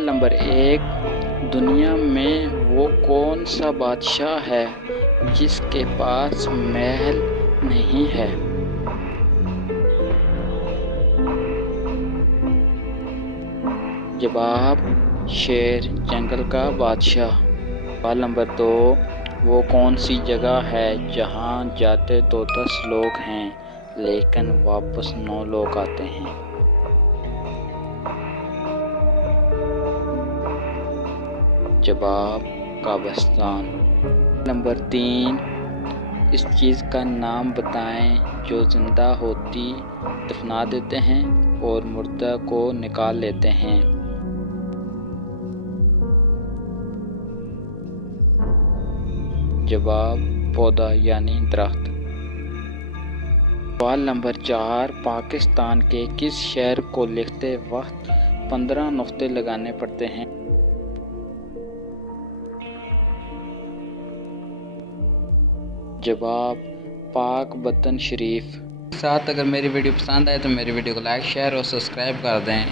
سوال نمبر 1، دنیا میں وہ کون سا بادشاہ ہے جس کے پاس محل نہیں ہے؟ جواب، شیر جنگل کا بادشاہ۔ سوال نمبر 2، وہ کون سی جگہ ہے جہاں جاتے تو 10 لوگ ہیں لیکن واپس 9 لوگ آتے ہیں؟ جواب، قبرستان۔ نمبر 3، اس چیز کا نام بتائیں جو زندہ ہوتی دفنا دیتے ہیں اور مردہ کو نکال لیتے ہیں۔ جواب، پودا یعنی درخت۔ سوال نمبر 4، پاکستان کے کس شہر کو لکھتے وقت 15 نقطے لگانے پڑتے ہیں؟ جواب، پاک وطن شریف۔ ساتھ اگر میری ویڈیو پسند آئے تو میری ویڈیو کو لائک، شیئر اور سبسکرائب کر دیں۔